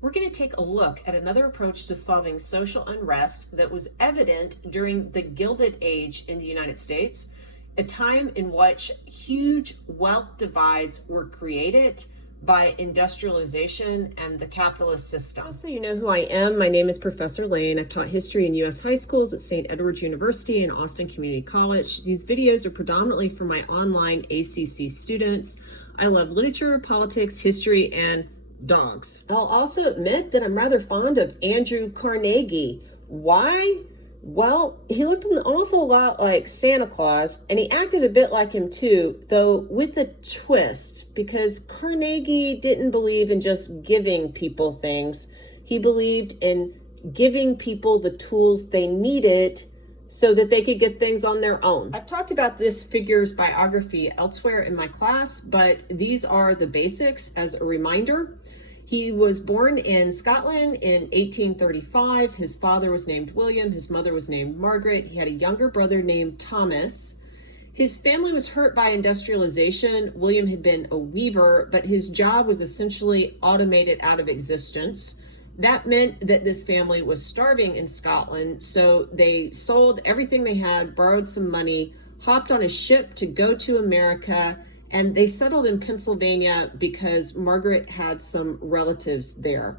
we're going to take a look at another approach to solving social unrest that was evident during the Gilded Age in the United States, a time in which huge wealth divides were created by industrialization and the capitalist system. So you know who I am. My name is Professor Lane. I've taught history in U.S. high schools at St. Edward's University and Austin Community College. These videos are predominantly for my online ACC students. I love literature, politics, history, and dogs. I'll also admit that I'm rather fond of Andrew Carnegie. Why? Well, he looked an awful lot like Santa Claus, and he acted a bit like him too, though with a twist, because Carnegie didn't believe in just giving people things. He believed in giving people the tools they needed so that they could get things on their own. I've talked about this figure's biography elsewhere in my class, but these are the basics as a reminder. He was born in Scotland in 1835. His father was named William. His mother was named Margaret. He had a younger brother named Thomas. His family was hurt by industrialization. William had been a weaver, but his job was essentially automated out of existence. That meant that this family was starving in Scotland, so they sold everything they had, borrowed some money, hopped on a ship to go to America, and they settled in Pennsylvania because Margaret had some relatives there.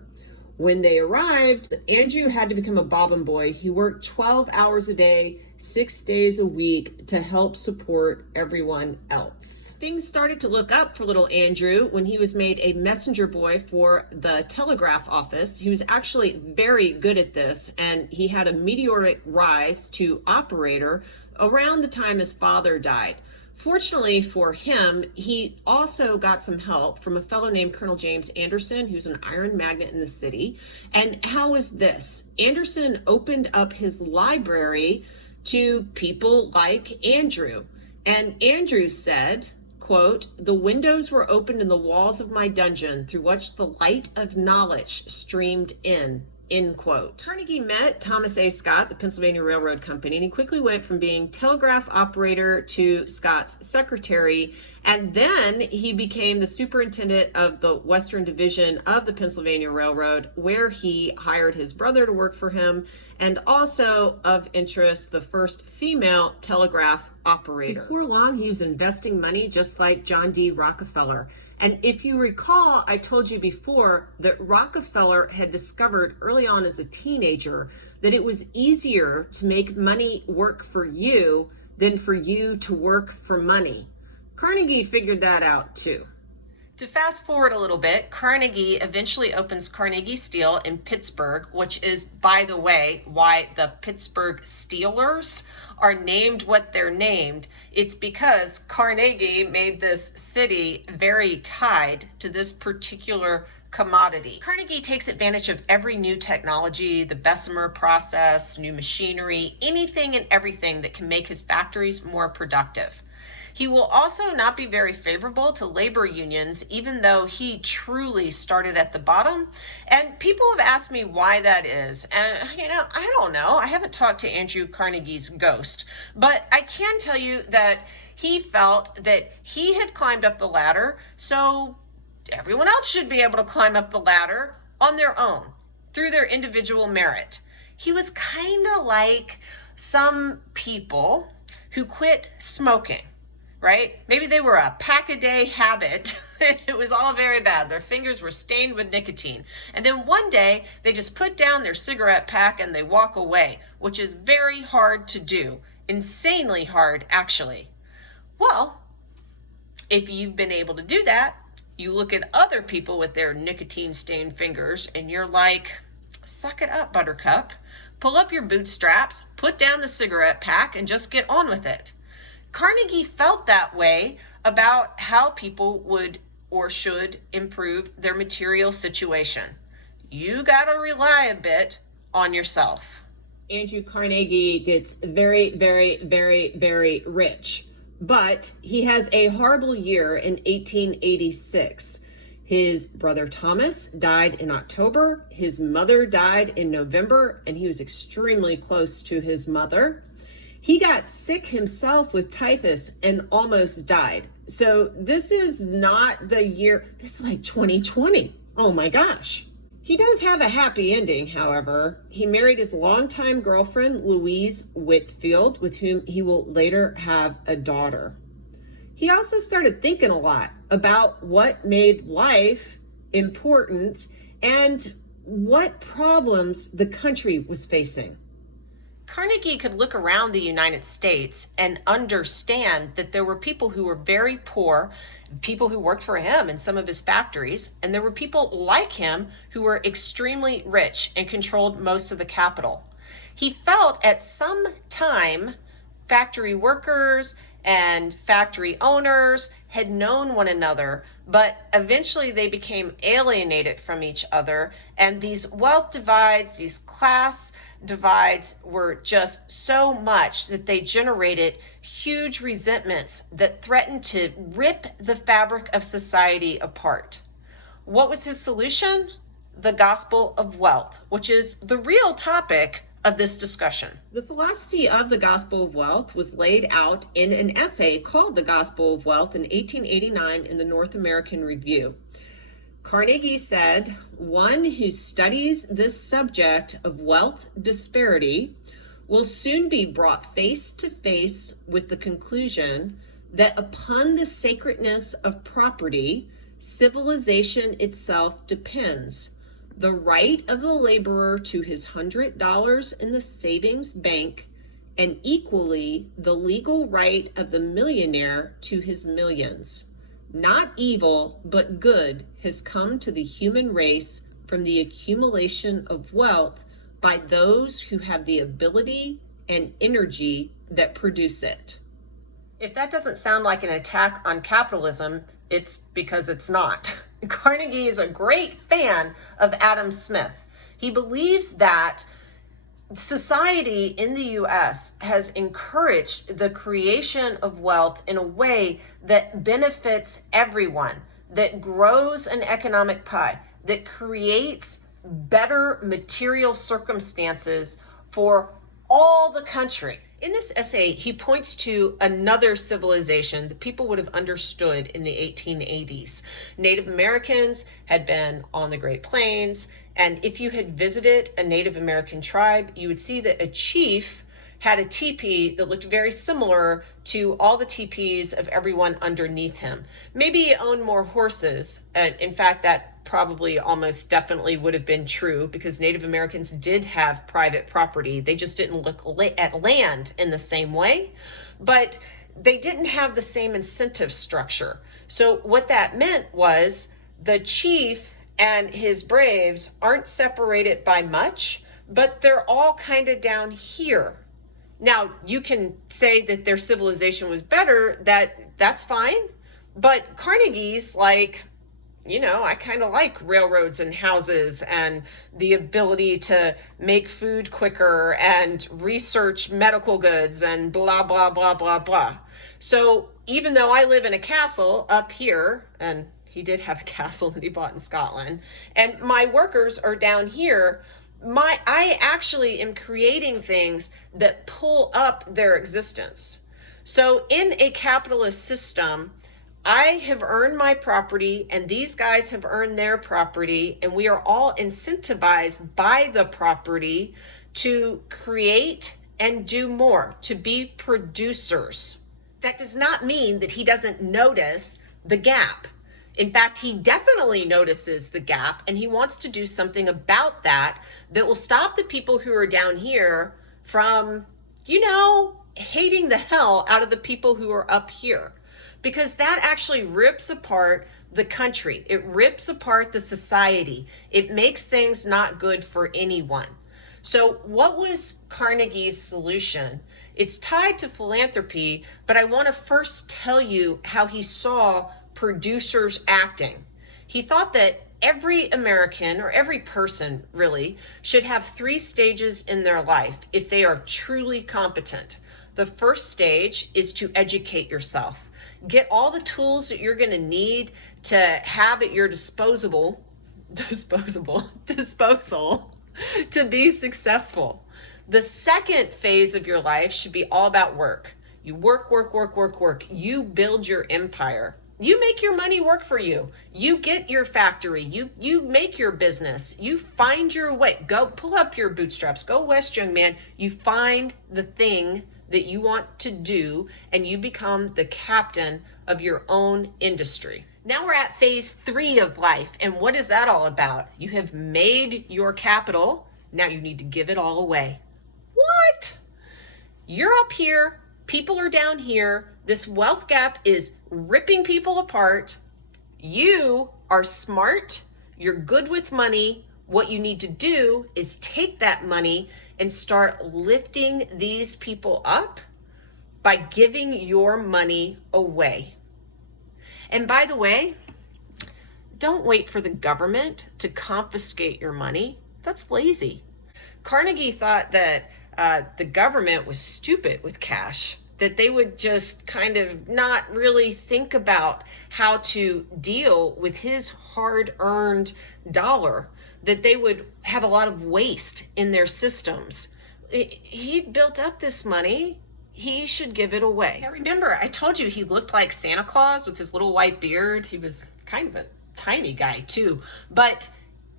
When they arrived, Andrew had to become a bobbin boy. He worked 12 hours a day, 6 days a week to help support everyone else. Things started to look up for little Andrew when he was made a messenger boy for the telegraph office. He was actually very good at this, and he had a meteoric rise to operator around the time his father died. Fortunately for him, he also got some help from a fellow named Colonel James Anderson, who's an iron magnate in the city. And how was this? Anderson opened up his library to people like Andrew. And Andrew said, quote, "The windows were opened in the walls of my dungeon through which the light of knowledge streamed in." End quote. Carnegie met Thomas A. Scott, the Pennsylvania Railroad Company, and he quickly went from being telegraph operator to Scott's secretary, and then he became the superintendent of the Western Division of the Pennsylvania Railroad, where he hired his brother to work for him, and also of interest, the first female telegraph operator. Before long, he was investing money just like John D. Rockefeller. And if you recall, I told you before that Rockefeller had discovered early on as a teenager that it was easier to make money work for you than for you to work for money. Carnegie figured that out too. To fast forward a little bit, Carnegie eventually opens Carnegie Steel in Pittsburgh, which is, by the way, why the Pittsburgh Steelers are named what they're named. It's because Carnegie made this city very tied to this particular commodity. Carnegie takes advantage of every new technology, the Bessemer process, new machinery, anything and everything that can make his factories more productive. He will also not be very favorable to labor unions, even though he truly started at the bottom. And people have asked me why that is. And, I don't know. I haven't talked to Andrew Carnegie's ghost. But I can tell you that he felt that he had climbed up the ladder, so everyone else should be able to climb up the ladder on their own, through their individual merit. He was kind of like some people who quit smoking. Right? Maybe they were a pack-a-day habit. It was all very bad. Their fingers were stained with nicotine. And then one day, they just put down their cigarette pack and they walk away, which is very hard to do. Insanely hard, actually. Well, if you've been able to do that, you look at other people with their nicotine-stained fingers and you're like, suck it up, buttercup. Pull up your bootstraps, put down the cigarette pack, and just get on with it. Carnegie felt that way about how people would or should improve their material situation. You got to rely a bit on yourself. Andrew Carnegie gets very, very, very, very rich, but he has a horrible year in 1886. His brother Thomas died in October, his mother died in November, and he was extremely close to his mother. He got sick himself with typhus and almost died. So this is not the year, it's like 2020. Oh my gosh. He does have a happy ending, however. He married his longtime girlfriend, Louise Whitfield, with whom he will later have a daughter. He also started thinking a lot about what made life important and what problems the country was facing. Carnegie could look around the United States and understand that there were people who were very poor, people who worked for him in some of his factories, and there were people like him who were extremely rich and controlled most of the capital. He felt at some time factory workers and factory owners had known one another, but eventually they became alienated from each other, and these wealth divides, these class divides were just so much that they generated huge resentments that threatened to rip the fabric of society apart. What was his solution? The gospel of wealth, which is the real topic of this discussion. The philosophy of the gospel of wealth was laid out in an essay called The Gospel of Wealth in 1889 in the North American Review. Carnegie said, "One who studies this subject of wealth disparity will soon be brought face to face with the conclusion that upon the sacredness of property, civilization itself depends. The right of the laborer to his $100 in the savings bank, and equally the legal right of the millionaire to his millions. Not evil, but good has come to the human race from the accumulation of wealth by those who have the ability and energy that produce it." If that doesn't sound like an attack on capitalism, it's because it's not. Carnegie is a great fan of Adam Smith. He believes that society in the US has encouraged the creation of wealth in a way that benefits everyone, that grows an economic pie, that creates better material circumstances for all the country. In this essay, he points to another civilization that people would have understood in the 1880s. Native Americans had been on the Great Plains, and if you had visited a Native American tribe, you would see that a chief had a teepee that looked very similar to all the teepees of everyone underneath him. Maybe he owned more horses. In fact, that probably almost definitely would have been true because Native Americans did have private property. They just didn't look at land in the same way, but they didn't have the same incentive structure. So what that meant was the chief and his braves aren't separated by much, but they're all kind of down here. Now, you can say that their civilization was better, that's fine, but Carnegie's like, I kind of like railroads and houses and the ability to make food quicker and research medical goods and blah, blah, blah, blah, blah. So even though I live in a castle up here, and he did have a castle that he bought in Scotland, and my workers are down here, I actually am creating things that pull up their existence. So in a capitalist system, I have earned my property and these guys have earned their property, and we are all incentivized by the property to create and do more, to be producers. That does not mean that he doesn't notice the gap. In fact, he definitely notices the gap, and he wants to do something about that will stop the people who are down here from, hating the hell out of the people who are up here. Because that actually rips apart the country. It rips apart the society. It makes things not good for anyone. So what was Carnegie's solution? It's tied to philanthropy, but I want to first tell you how he saw producers acting. He thought that every American, or every person really, should have 3 stages in their life if they are truly competent. The first stage is to educate yourself. Get all the tools that you're going to need to have at your disposal to be successful. The second phase of your life should be all about work. You work. You build your empire. You make your money work for you. You get your factory. You make your business. You find your way. Go pull up your bootstraps. Go west, young man. You find the thing that you want to do, and you become the captain of your own industry. Now we're at phase 3 of life. And what is that all about? You have made your capital. Now you need to give it all away. What? You're up here. People are down here. This wealth gap is ripping people apart. You are smart. You're good with money. What you need to do is take that money and start lifting these people up by giving your money away. And by the way, don't wait for the government to confiscate your money. That's lazy. Carnegie thought that the government was stupid with cash, that they would just kind of not really think about how to deal with his hard-earned dollar, that they would have a lot of waste in their systems. He built up this money. He should give it away. Now remember, I told you he looked like Santa Claus with his little white beard. He was kind of a tiny guy too, but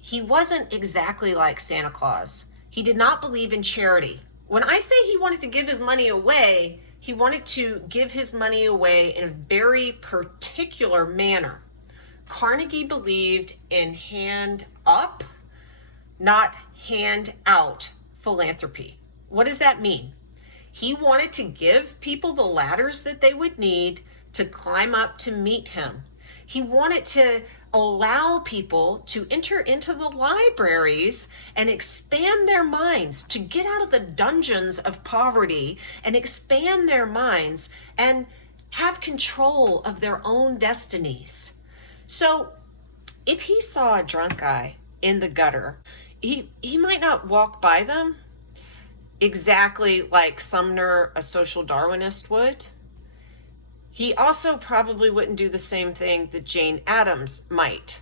he wasn't exactly like Santa Claus. He did not believe in charity. When I say he wanted to give his money away, he wanted to give his money away in a very particular manner. Carnegie believed in hand up, not hand out philanthropy. What does that mean? He wanted to give people the ladders that they would need to climb up to meet him. He wanted to allow people to enter into the libraries and expand their minds, to get out of the dungeons of poverty and expand their minds and have control of their own destinies. So if he saw a drunk guy in the gutter, he might not walk by them exactly like Sumner, a social Darwinist, would. He also probably wouldn't do the same thing that Jane Addams might,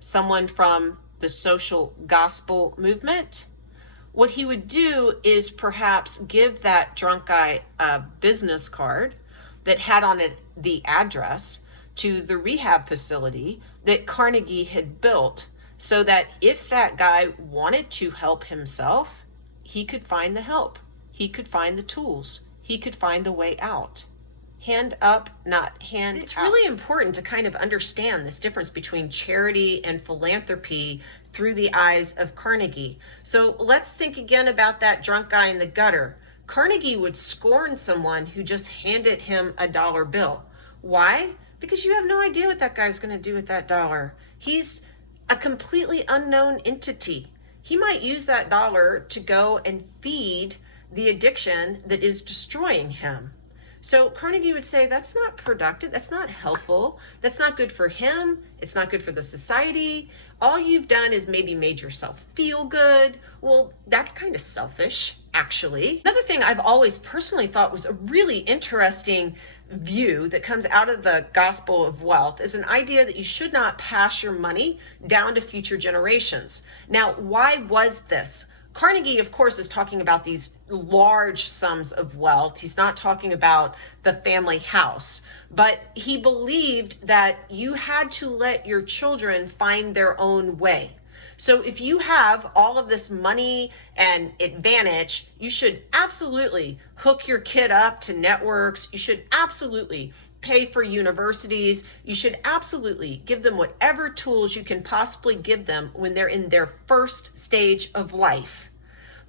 someone from the social gospel movement. What he would do is perhaps give that drunk guy a business card that had on it the address to the rehab facility that Carnegie had built, so that if that guy wanted to help himself, he could find the help. He could find the tools. He could find the way out. Hand up, not hand out. It's really important to kind of understand this difference between charity and philanthropy through the eyes of Carnegie. So let's think again about that drunk guy in the gutter. Carnegie would scorn someone who just handed him a dollar bill. Why? Because you have no idea what that guy's going to do with that dollar. He's a completely unknown entity. He might use that dollar to go and feed the addiction that is destroying him. So Carnegie would say, that's not productive, that's not helpful, that's not good for him, it's not good for the society. All you've done is maybe made yourself feel good. Well, that's kind of selfish, actually. Another thing I've always personally thought was a really interesting view that comes out of the gospel of wealth is an idea that you should not pass your money down to future generations. Now, why was this? Carnegie, of course, is talking about these large sums of wealth. He's not talking about the family house, but he believed that you had to let your children find their own way. So if you have all of this money and advantage, you should absolutely hook your kid up to networks. You should absolutely pay for universities. You should absolutely give them whatever tools you can possibly give them when they're in their first stage of life.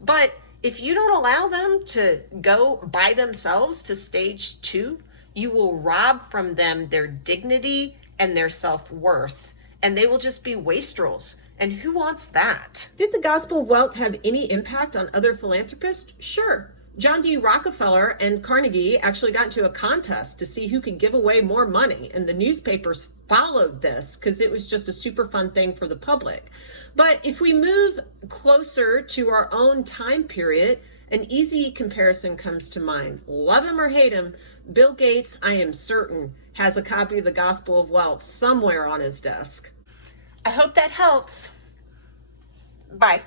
But if you don't allow them to go by themselves to stage 2, you will rob from them their dignity and their self-worth, and they will just be wastrels. And who wants that? Did the gospel of wealth have any impact on other philanthropists? Sure. John D. Rockefeller and Carnegie actually got into a contest to see who could give away more money, and the newspapers followed this because it was just a super fun thing for the public. But if we move closer to our own time period, an easy comparison comes to mind. Love him or hate him, Bill Gates, I am certain, has a copy of the Gospel of Wealth somewhere on his desk. I hope that helps. Bye.